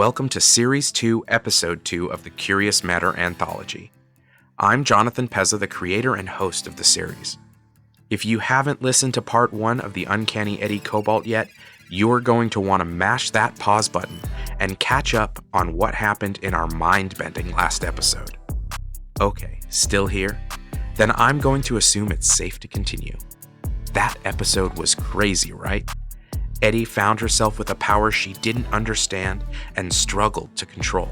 Welcome to Series 2, Episode 2 of the Curious Matter Anthology. I'm Jonathan Pezza, the creator and host of the series. If you haven't listened to Part 1 of the Uncanny Eddie Cobalt yet, you're going to want to mash that pause button and catch up on what happened in our mind-bending last episode. Okay, still here? Then I'm going to assume it's safe to continue. That episode was crazy, right? Eddie found herself with a power she didn't understand and struggled to control.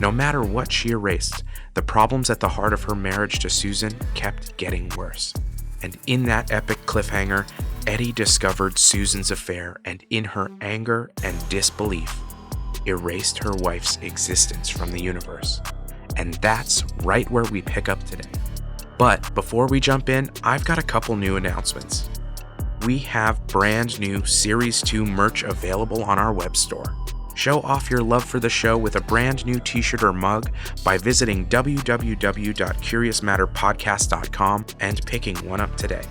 No matter what she erased, the problems at the heart of her marriage to Susan kept getting worse. And in that epic cliffhanger, Eddie discovered Susan's affair and in her anger and disbelief, erased her wife's existence from the universe. And that's right where we pick up today. But before we jump in, I've got a couple new announcements. We have brand new Series 2 merch available on our web store. Show off your love for the show with a brand new t-shirt or mug by visiting www.curiousmatterpodcast.com and picking one up today.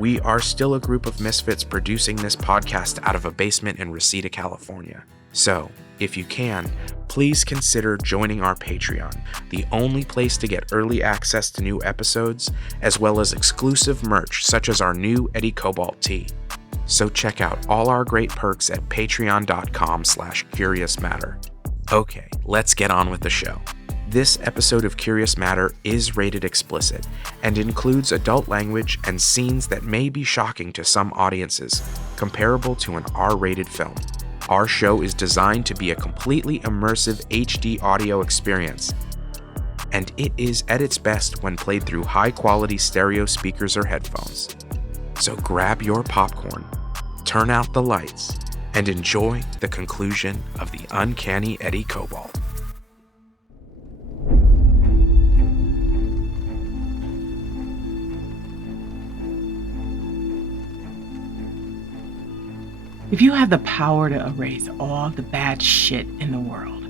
We are still a group of misfits producing this podcast out of a basement in Reseda, California. So, if you can, please consider joining our Patreon, the only place to get early access to new episodes, as well as exclusive merch such as our new Eddie Cobalt tee. So check out all our great perks at patreon.com/curiousmatter. Okay, let's get on with the show. This episode of Curious Matter is rated explicit and includes adult language and scenes that may be shocking to some audiences, comparable to an R-rated film. Our show is designed to be a completely immersive HD audio experience, and it is at its best when played through high-quality stereo speakers or headphones. So grab your popcorn, turn out the lights, and enjoy the conclusion of the Uncanny Eddie Cobalt. If you had the power to erase all the bad shit in the world,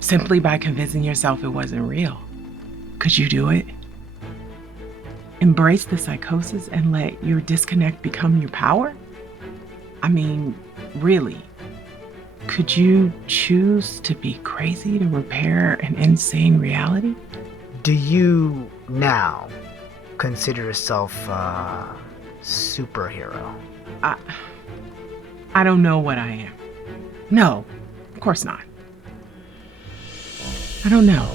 simply by convincing yourself it wasn't real, could you do it? Embrace the psychosis and let your disconnect become your power? I mean, really, could you choose to be crazy to repair an insane reality? Do you now consider yourself a superhero? I don't know what I am. No, of course not. I don't know.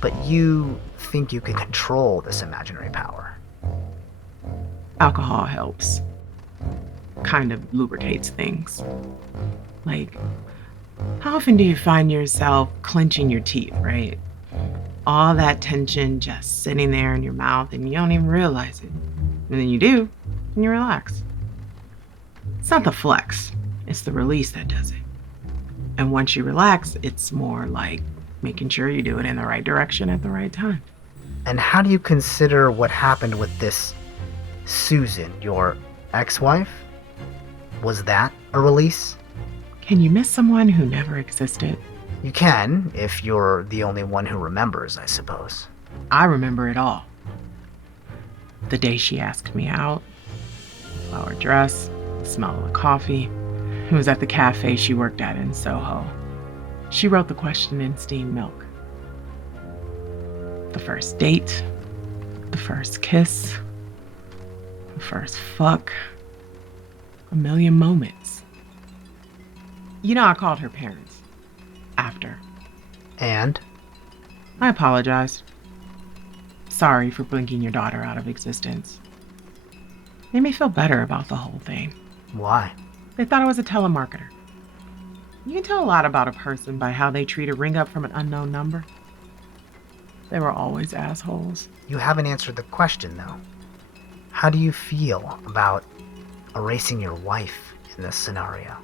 But you think you can control this imaginary power? Alcohol helps. Kind of lubricates things. Like, how often do you find yourself clenching your teeth, right? All that tension just sitting there in your mouth and you don't even realize it. And then you do, and you relax. It's not the flex, it's the release that does it. And once you relax, it's more like making sure you do it in the right direction at the right time. And how do you consider what happened with this Susan, your ex-wife? Was that a release? Can you miss someone who never existed? You can, if you're the only one who remembers, I suppose. I remember it all. The day she asked me out, the flower dress, the smell of the coffee. It was at the cafe she worked at in Soho. She wrote the question in steamed milk. The first date, the first kiss, the first fuck, a million moments. You know, I called her parents after. And? I apologized. Sorry for blinking your daughter out of existence. Made me feel better about the whole thing. Why? They thought I was a telemarketer. You can tell a lot about a person by how they treat a ring up from an unknown number. They were always assholes. You haven't answered the question, though. How do you feel about erasing your wife in this scenario?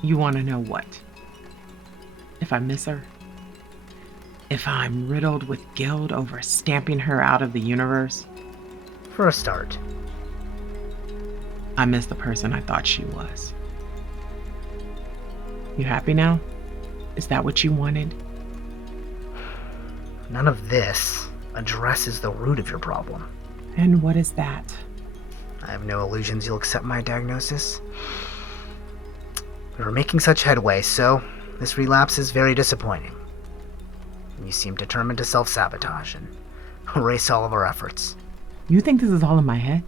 You want to know what? If I miss her? If I'm riddled with guilt over stamping her out of the universe? For a start. I miss the person I thought she was. You happy now? Is that what you wanted? None of this addresses the root of your problem. And what is that? I have no illusions you'll accept my diagnosis. We were making such headway, so This relapse is very disappointing. You seem determined to self-sabotage and erase all of our efforts. You think this is all in my head?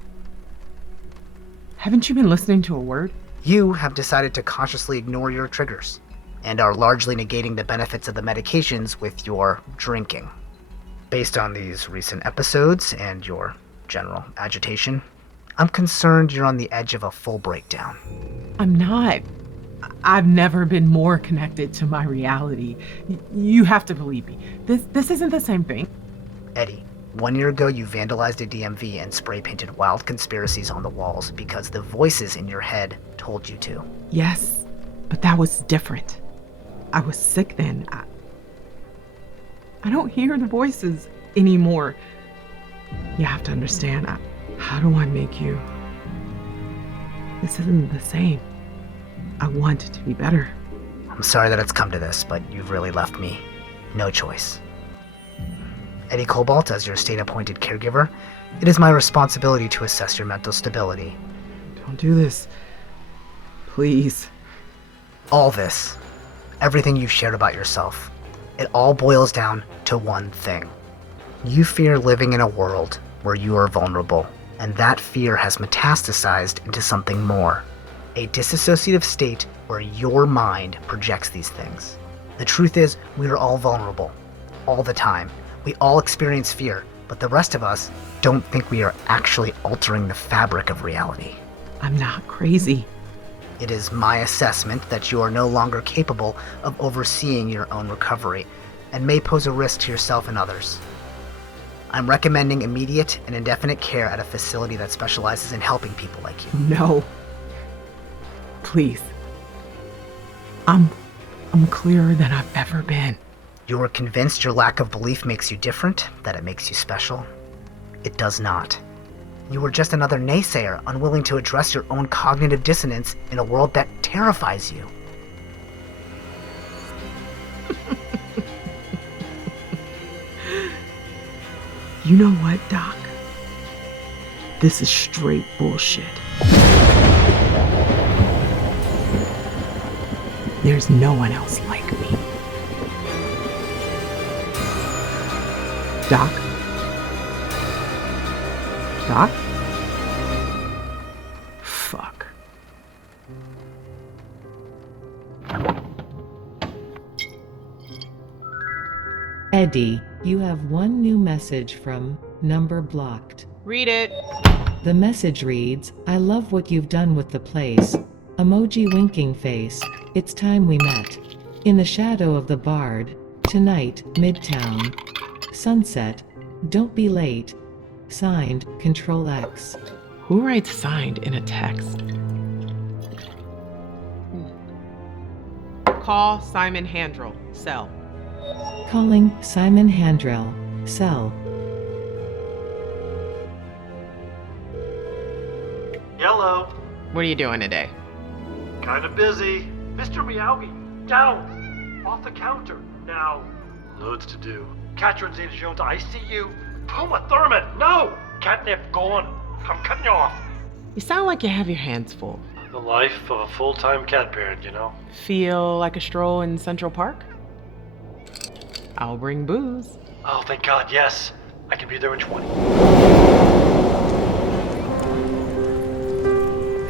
Haven't you been listening to a word? You have decided to consciously ignore your triggers and are largely negating the benefits of the medications with your drinking. Based on these recent episodes and your general agitation, I'm concerned you're on the edge of a full breakdown. I'm not. I've never been more connected to my reality. You have to believe me. This isn't the same thing. Eddie, 1 year ago you vandalized a DMV and spray-painted wild conspiracies on the walls because the voices in your head told you to. Yes, but that was different. I was sick then. I don't hear the voices anymore. You have to understand. How do I make you? This isn't the same. I want it to be better. I'm sorry that it's come to this, but you've really left me no choice. Eddie Cobalt, as your state-appointed caregiver, it is my responsibility to assess your mental stability. Don't do this. Please. All this, everything you've shared about yourself, it all boils down to one thing. You fear living in a world where you are vulnerable, and that fear has metastasized into something more. A dissociative state where your mind projects these things. The truth is, we are all vulnerable, all the time. We all experience fear, but the rest of us don't think we are actually altering the fabric of reality. I'm not crazy. It is my assessment that you are no longer capable of overseeing your own recovery and may pose a risk to yourself and others. I'm recommending immediate and indefinite care at a facility that specializes in helping people like you. No. Please. I'm clearer than I've ever been. You are convinced your lack of belief makes you different, that it makes you special? It does not. You are just another naysayer, unwilling to address your own cognitive dissonance in a world that terrifies you. You know what, Doc? This is straight bullshit. There's no one else like me. Doc? Doc? Fuck. Eddie, you have one new message from number blocked. Read it. The message reads, I love what you've done with the place. Emoji winking face. It's time we met. In the shadow of the Bard. Tonight, Midtown. Sunset. Don't be late. Signed, Control X. Who writes signed in a text? Call Simon Handrell. Cell. Calling Simon Handrell. Cell. Hello. What are you doing today? Kinda busy. Mr. Miyagi, down! Off the counter, now. Loads to do. Catherine Zeta-Jones, ICU. Puma Thurman, no! Catnip, gone. I'm cutting you off. You sound like you have your hands full. The life of a full-time cat parent, you know? Feel like a stroll in Central Park? I'll bring booze. Oh, thank God, yes. I can be there in 20.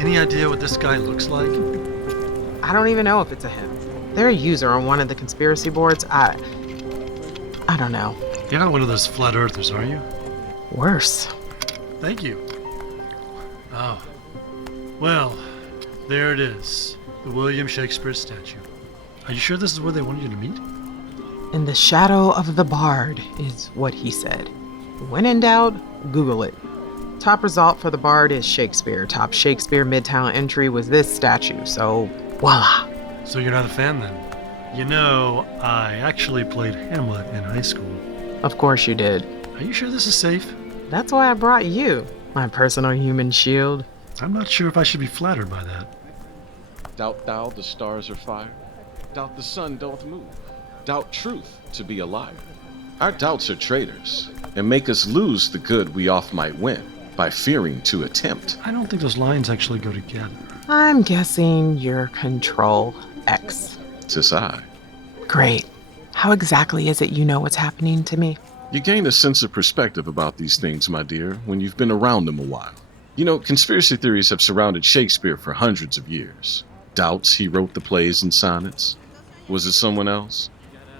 Any idea what this guy looks like? I don't even know if it's a him. They're a user on one of the conspiracy boards. I don't know. You're not one of those flat earthers, are you? Worse. Thank you. Oh. Well, there it is. The William Shakespeare statue. Are you sure this is where they wanted you to meet? In the shadow of the Bard is what he said. When in doubt, Google it. Top result for the Bard is Shakespeare. Top Shakespeare Midtown entry was this statue, so voila. So you're not a fan then? You know, I actually played Hamlet in high school. Of course you did. Are you sure this is safe? That's why I brought you, my personal human shield. I'm not sure if I should be flattered by that. Doubt thou the stars are fire? Doubt the sun doth move? Doubt truth to be a liar? Our doubts are traitors, and make us lose the good we oft might win by fearing to attempt. I don't think those lines actually go together. I'm guessing you're Control X. 'Tis I. Great. How exactly is it you know what's happening to me? You gain a sense of perspective about these things, my dear, when you've been around them a while. You know, conspiracy theories have surrounded Shakespeare for hundreds of years. Doubts he wrote the plays and sonnets. Was it someone else?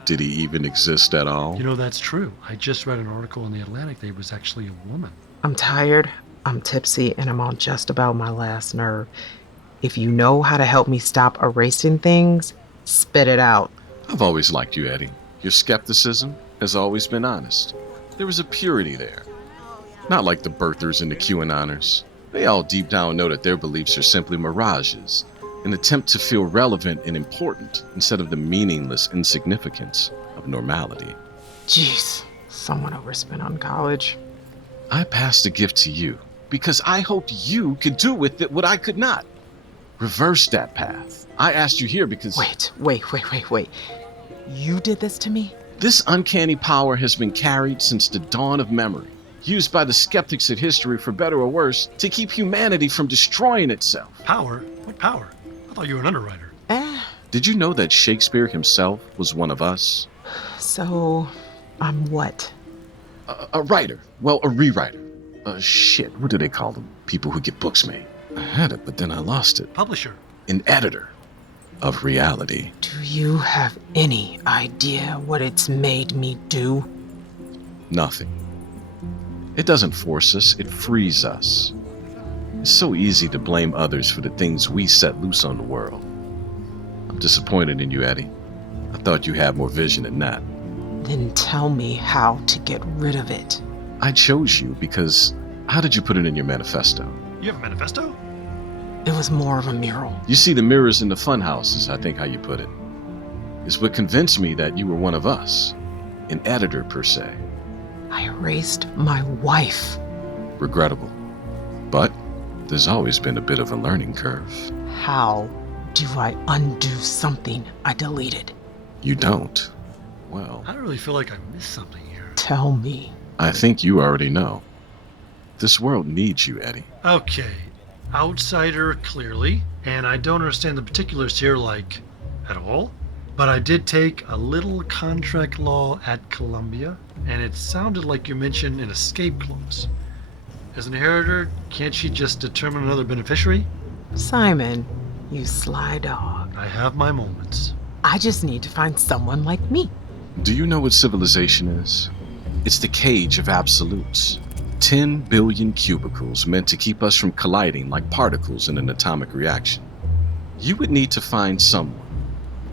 Did he even exist at all? You know, that's true. I just read an article in The Atlantic that he was actually a woman. I'm tired, I'm tipsy, and I'm on just about my last nerve. If you know how to help me stop erasing things, spit it out. I've always liked you, Eddie. Your skepticism has always been honest. There was a purity there. Not like the birthers and the QAnoners. They all deep down know that their beliefs are simply mirages, an attempt to feel relevant and important instead of the meaningless insignificance of normality. Jeez, someone overspent on college. I passed a gift to you because I hoped you could do with it what I could not. Reverse that path. I asked you here because... Wait. You did this to me? This uncanny power has been carried since the dawn of memory, used by the skeptics of history for better or worse to keep humanity from destroying itself. Power? What power? I thought you were an underwriter. Did you know that Shakespeare himself was one of us? So, I'm what? A writer. Well, a rewriter. Shit, what do they call them? People who get books made. I had it, but then I lost it. Publisher. An editor of reality. Do you have any idea what it's made me do? Nothing. It doesn't force us, it frees us. It's so easy to blame others for the things we set loose on the world. I'm disappointed in you, Eddie. I thought you had more vision than that. Then tell me how to get rid of it. I chose you because how did you put it in your manifesto? You have a manifesto? It was more of a mural. You see the mirrors in the funhouse is I think how you put it. It's what convinced me that you were one of us. An editor, per se. I erased my wife. Regrettable. But there's always been a bit of a learning curve. How do I undo something I deleted? You don't. Well, I really feel like I missed something here. Tell me. I think you already know. This world needs you, Eddie. Okay. Outsider, clearly. And I don't understand the particulars here, like, at all. But I did take a little contract law at Columbia, and it sounded like you mentioned an escape clause. As an inheritor, can't she just determine another beneficiary? Simon, you sly dog. I have my moments. I just need to find someone like me. Do you know what civilization is? It's the cage of absolutes. 10 billion cubicles meant to keep us from colliding like particles in an atomic reaction. You would need to find someone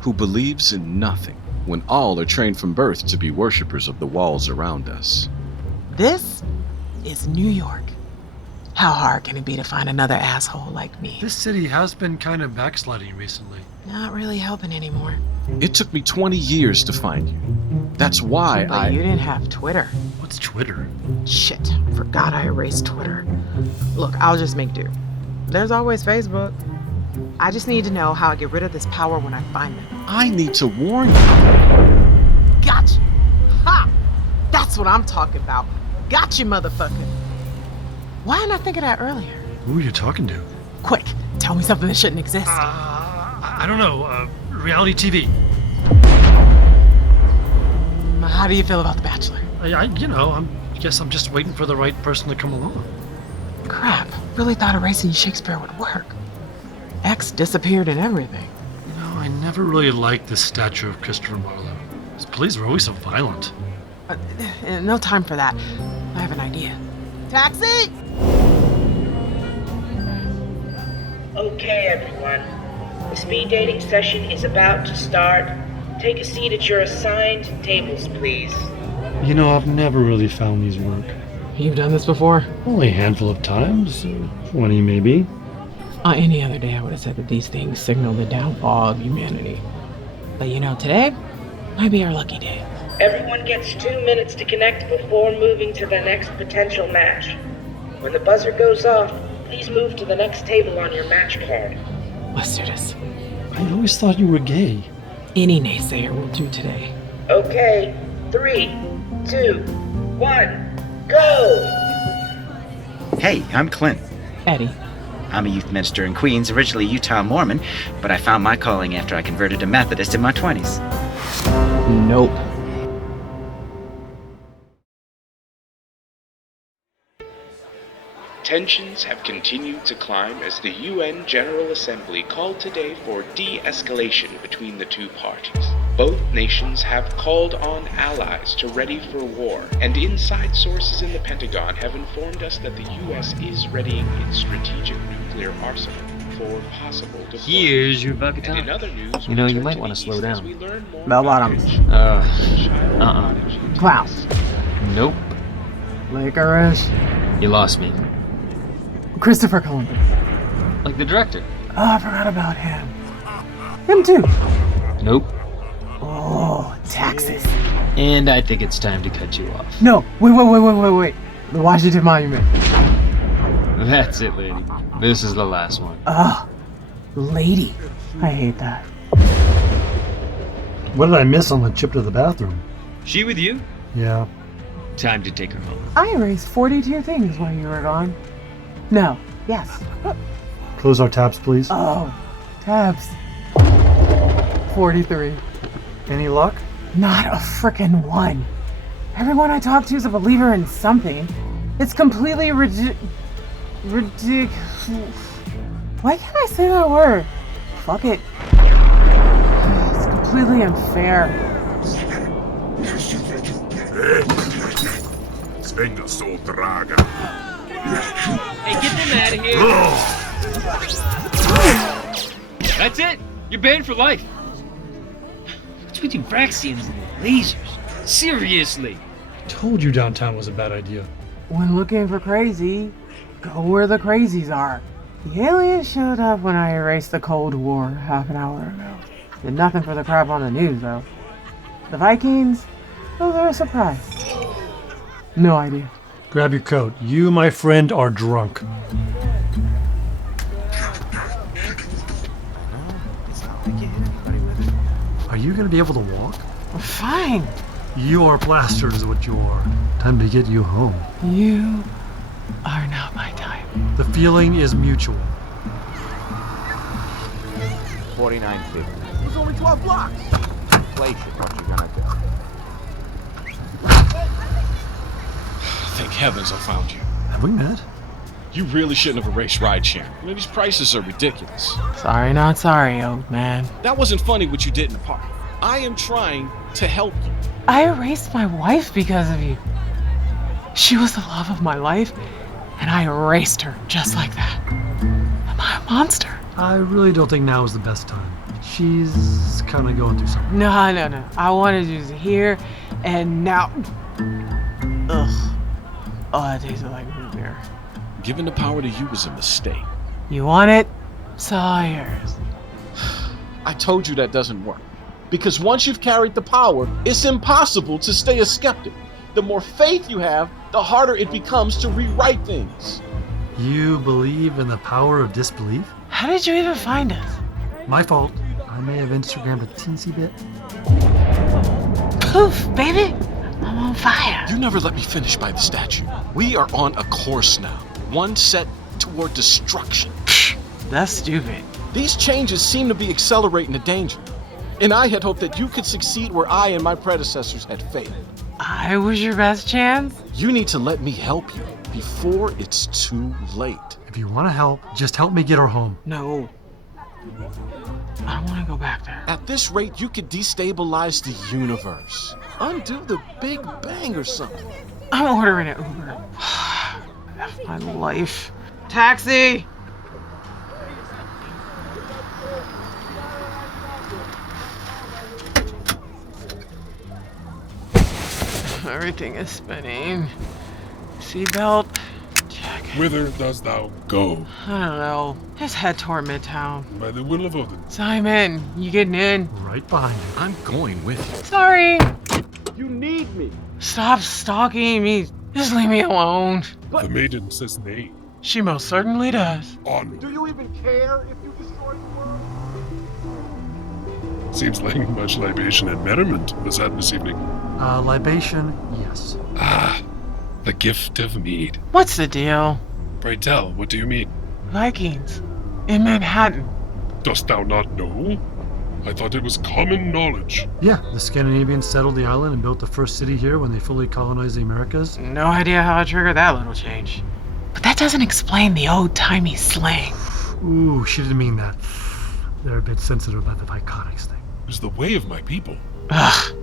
who believes in nothing when all are trained from birth to be worshippers of the walls around us. This is New York. How hard can it be to find another asshole like me? This city has been kind of backsliding recently. Not really helping anymore. It took me 20 years to find you. That's why But you didn't have Twitter. What's Twitter? Shit, forgot I erased Twitter. Look, I'll just make do. There's always Facebook. I just need to know how I get rid of this power when I find them. I need to warn you. Gotcha! Ha! That's what I'm talking about. Gotcha, motherfucker. Why didn't I think of that earlier? Who are you talking to? Quick, tell me something that shouldn't exist. I don't know. Reality TV. How do you feel about The Bachelor? I guess I'm just waiting for the right person to come along. Crap, really thought erasing Shakespeare would work. X disappeared and everything. You know, I never really liked the statue of Christopher Marlowe. His plays were always so violent. No time for that. I have an idea. Taxi! Okay, everyone. The speed dating session is about to start. Take a seat at your assigned tables, please. You know, I've never really found these work. You've done this before? Only a handful of times. 20 maybe. Any other day I would have said that these things signal the downfall of humanity. But today might be our lucky day. Everyone gets 2 minutes to connect before moving to the next potential match. When the buzzer goes off, please move to the next table on your match card. Let's do this. I always thought you were gay. Any naysayer will do today. Okay, 3, 2, 1, go! Hey, I'm Clint. Eddie. I'm a youth minister in Queens, originally Utah Mormon, but I found my calling after I converted to Methodist in my 20s. Nope. Tensions have continued to climb as the UN General Assembly called today for de-escalation between the two parties. Both nations have called on allies to ready for war, and inside sources in the Pentagon have informed us that the US is readying its strategic nuclear arsenal for possible deployment. Here's your bucket And in time. other news, You know, we you turn might to wanna the slow east as down. we learn more Bell about bottoms. the Klaus. Nope. Licorice. You lost me. Christopher Columbus. Like the director. Oh, I forgot about him. Him too. Nope. Oh, taxes. And I think it's time to cut you off. No, wait. The Washington Monument. That's it, lady. This is the last one. Oh, lady. I hate that. What did I miss on the trip to the bathroom? She with you? Yeah. Time to take her home. I erased 42 things while you were gone. No. Yes. Close our tabs, please. Oh, tabs. 43. Any luck? Not a frickin' one. Everyone I talk to is a believer in something. It's completely ridiculous. Why can't I say that word? Fuck it. It's completely unfair. Svenga so draga. Hey, get them out of here! That's it! You're banned for life! What's with you Braxians and lasers? Seriously! Told you downtown was a bad idea. When looking for crazy, go where the crazies are. The aliens showed up when I erased the Cold War half an hour ago. Did nothing for the crap on the news, though. The Vikings? Those are a surprise. No idea. Grab your coat. You, my friend, are drunk. Are you gonna be able to walk? Fine. You are plastered is what you are. Time to get you home. You are not my type. The feeling is mutual. 49.50. There's only 12 blocks. Inflation, what you gonna do? Thank heavens I found you. Have we met? You really shouldn't have erased ride sharing. I mean, these prices are ridiculous. Sorry, not sorry, old man. That wasn't funny what you did in the park. I am trying to help you. I erased my wife because of you. She was the love of my life, and I erased her just like that. Am I a monster? I really don't think now is the best time. She's kind of going through something. No. I wanted you to hear, and now... Ugh. Oh, that tasted like root beer. Giving the power to you was a mistake. You want it? It's all yours. I told you that doesn't work. Because once you've carried the power, it's impossible to stay a skeptic. The more faith you have, the harder it becomes to rewrite things. You believe in the power of disbelief? How did you even find us? My fault. I may have Instagrammed a teensy bit. Poof, baby! I'm on fire. You never let me finish by the statue. We are on a course now. One set toward destruction. That's stupid. These changes seem to be accelerating the danger. And I had hoped that you could succeed where I and my predecessors had failed. I was your best chance? You need to let me help you before it's too late. If you want to help, just help me get her home. No. I don't want to go back there. At this rate, you could destabilize the universe. Undo the Big Bang or something. I'm ordering an Uber. F my life. Taxi! Everything is spinning. Seatbelt. Check. Whither dost thou go? I don't know. Just head toward Midtown. By the will of Odin. Simon, you getting in? Right behind you. I'm going with you. Sorry. You need me. Stop stalking me. Just leave me alone. The maiden says nay. She most certainly does. On. Do you even care if you destroy the world? Seems like much libation and merriment was had this evening. Libation, yes. Ah, the gift of mead. What's the deal? Pray tell, what do you mean? Vikings. In Manhattan. Dost thou not know? I thought it was common knowledge. Yeah, the Scandinavians settled the island and built the first city here when they fully colonized the Americas. No idea how I triggered that little change. But that doesn't explain the old-timey slang. Ooh, she didn't mean that. They're a bit sensitive about the Viconics thing. It was the way of my people. Ugh.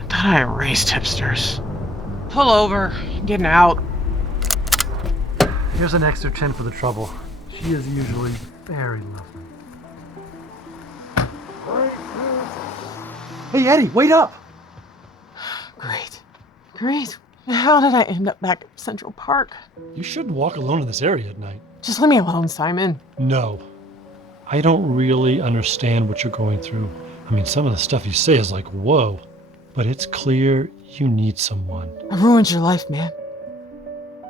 I thought I erased hipsters. Pull over. I'm getting out. Here's an extra 10 for the trouble. She is usually very lovely. Hey, Eddie, wait up! Great. How did I end up back at Central Park? You shouldn't walk alone in this area at night. Just leave me alone, Simon. No. I don't really understand what you're going through. I mean, some of the stuff you say is like, whoa. But it's clear you need someone. I ruined your life, man.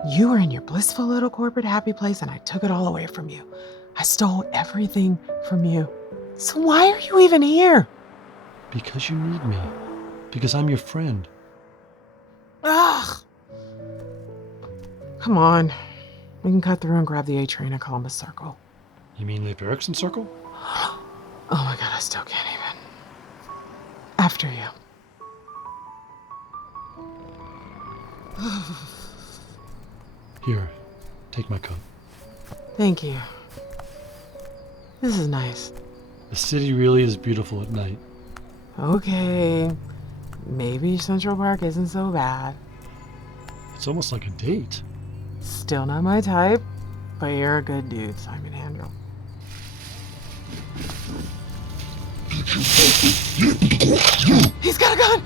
You were in your blissful little corporate happy place and I took it all away from you. I stole everything from you. So why are you even here? Because you need me. Because I'm your friend. Ugh. Come on. We can cut through and grab the A train at Columbus Circle. You mean Leif Erikson Circle? Oh my god, I still can't even. After you. Here, take my coat. Thank you. This is nice. The city really is beautiful at night. Okay. Maybe Central Park isn't so bad. It's almost like a date. Still not my type, but you're a good dude, Simon Handel. He's got a gun!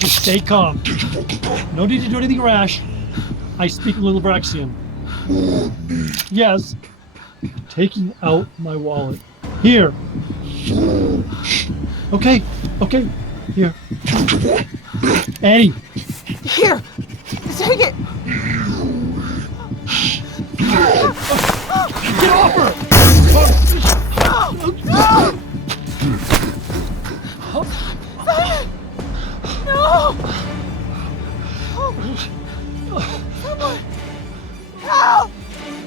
Stay calm. No need to do anything rash. I speak Little Braxian. Yes. Taking out my wallet. Here. Okay. Here. Eddie. Here! Take it! Get off her! No! Simon! No! Someone! Help!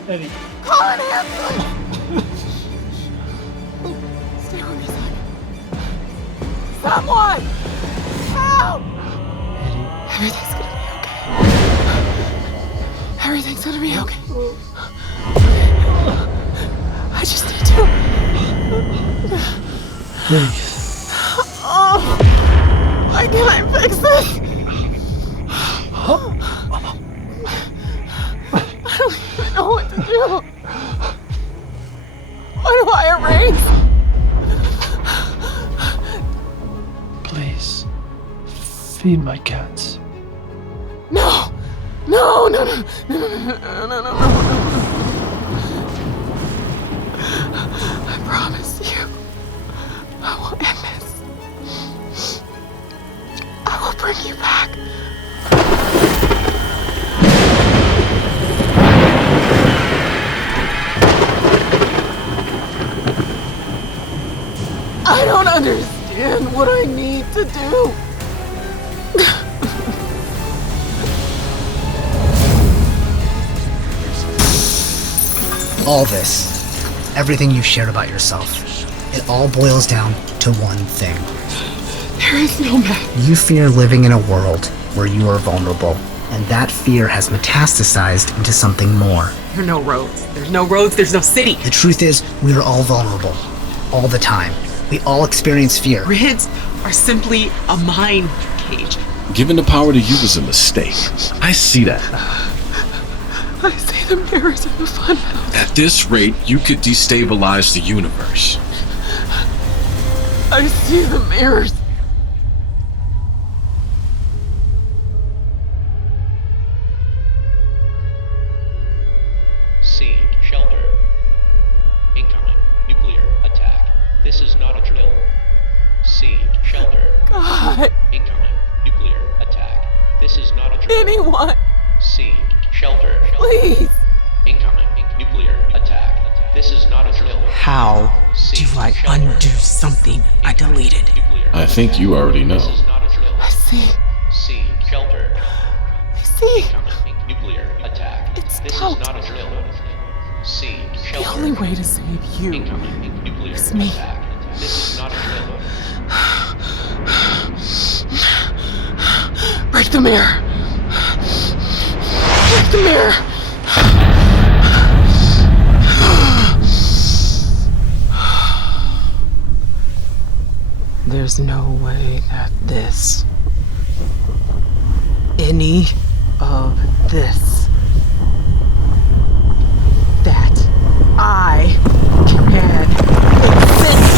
Eddie. Call an ambulance! Stay with me, Simon. Someone! Help! Everything's gonna be okay. Everything's gonna be okay. I just need to. Please. Oh, why can't I fix this? I don't even know what to do. What do I erase? Please. Feed my cats. No! I promise you, I will end this. I will bring you back. I don't understand what I need to do. All this, everything you've shared about yourself, it all boils down to one thing. There is no map. You fear living in a world where you are vulnerable, and that fear has metastasized into something more. There are no roads. There's no roads. There's no city. The truth is, we are all vulnerable, all the time. We all experience fear. Grids are simply a mind cage. Given the power to you was a mistake. I see that. I see the mirrors in the funhouse. At this rate, you could destabilize the universe. I see the mirrors. Scene, shelter. Incoming, nuclear attack. This is not a drill. Scene, shelter. God. Incoming, nuclear attack. This is not a drill. Anyone. Scene, shelter. Please. Incoming, nuclear attack. This is not a drill. How do I undo something I deleted? I think you already know. I see. Scene, shelter. I see. Incoming, nuclear attack. It's This doubt. is not a drill. Scene, The shelter. only way to save you Incoming nuclear is me. attack. This is not a drill. Break the mirror! Break the mirror! There's no way that any of this, that I can exist.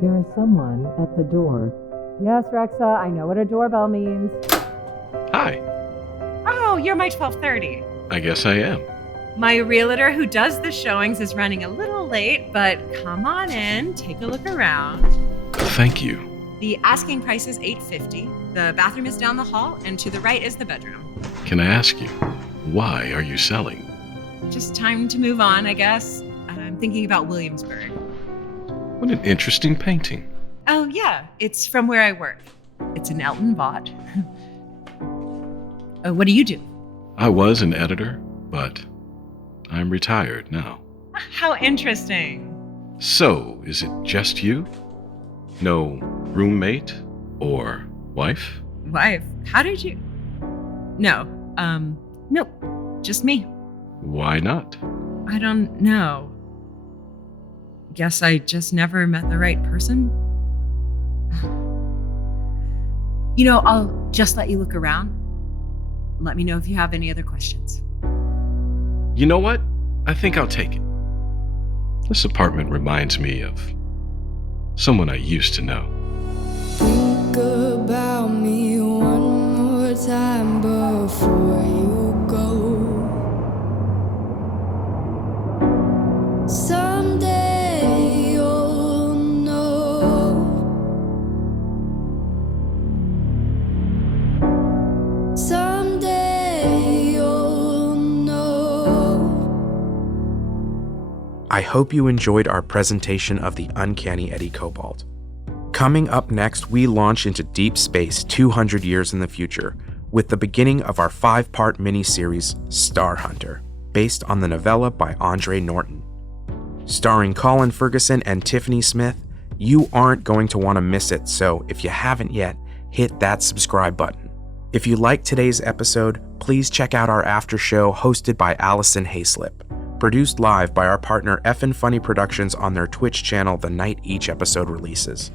There is someone at the door. Yes, Rexa, I know what a doorbell means. Hi. Oh, you're my 12:30. I guess I am. My realtor who does the showings is running a little late, but come on in, take a look around. Thank you. The asking price is $850. The bathroom is down the hall, and to the right is the bedroom. Can I ask you, why are you selling? Just time to move on, I guess. I'm thinking about Williamsburg. What an interesting painting. Oh, yeah, it's from where I work. It's an Elton Vought. What do you do? I was an editor, but I'm retired now. How interesting. So, is it just you? No roommate or wife? Wife, how did you? No, nope, just me. Why not? I don't know. Guess I just never met the right person. You know, I'll just let you look around. Let me know if you have any other questions. You know what? I think I'll take it. This apartment reminds me of someone I used to know. Think about me one more time before you go. Someday you'll know. Someday you'll know. I hope you enjoyed our presentation of the Uncanny Eddie Cobalt. Coming up next, we launch into deep space 200 years in the future with the beginning of our 5-part miniseries, Star Hunter, based on the novella by Andre Norton. Starring Colin Ferguson and Tiffany Smith, you aren't going to want to miss it, so if you haven't yet, hit that subscribe button. If you liked today's episode, please check out our after show hosted by Allison Hayslip, produced live by our partner Effin Funny Productions on their Twitch channel the night each episode releases.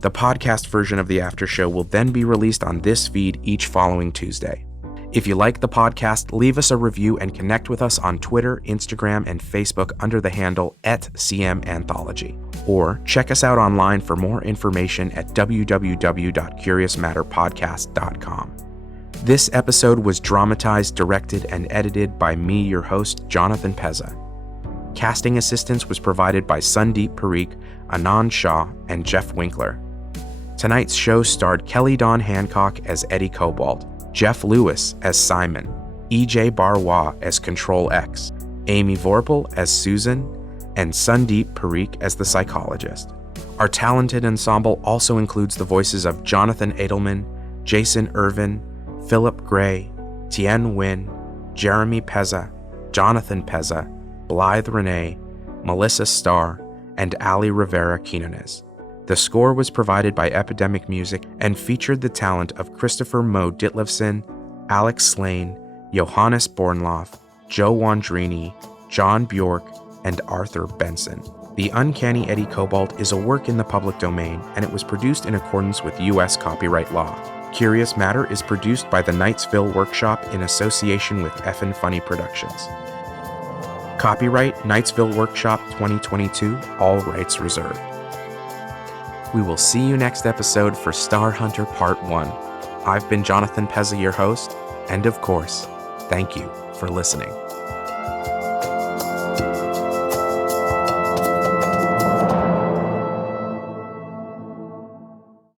The podcast version of the after show will then be released on this feed each following Tuesday. If you like the podcast, leave us a review and connect with us on Twitter, Instagram, and Facebook under the handle @CMAnthology. Or check us out online for more information at www.curiousmatterpodcast.com. This episode was dramatized, directed, and edited by me, your host, Jonathan Pezza. Casting assistance was provided by Sundeep Parikh, Anand Shah, and Jeff Winkler. Tonight's show starred Kelly Dawn Hancock as Eddie Cobalt, Jeff Lewis as Simon, E.J. Barwa as Control X, Amy Vorpal as Susan, and Sundeep Parikh as the psychologist. Our talented ensemble also includes the voices of Jonathan Edelman, Jason Irvin, Philip Gray, Tien Nguyen, Jeremy Pezza, Jonathan Pezza, Blythe Renee, Melissa Starr, and Ali Rivera Quinones. The score was provided by Epidemic Music and featured the talent of Christopher Mo Ditlevson, Alex Slane, Johannes Bornloff, Joe Wandrini, John Bjork, and Arthur Benson. The Uncanny Eddie Cobalt is a work in the public domain, and it was produced in accordance with U.S. copyright law. Curious Matter is produced by the Knightsville Workshop in association with Effin Funny Productions. Copyright Knightsville Workshop 2022, all rights reserved. We will see you next episode for Star Hunter Part 1. I've been Jonathan Pezza, your host, and of course, thank you for listening.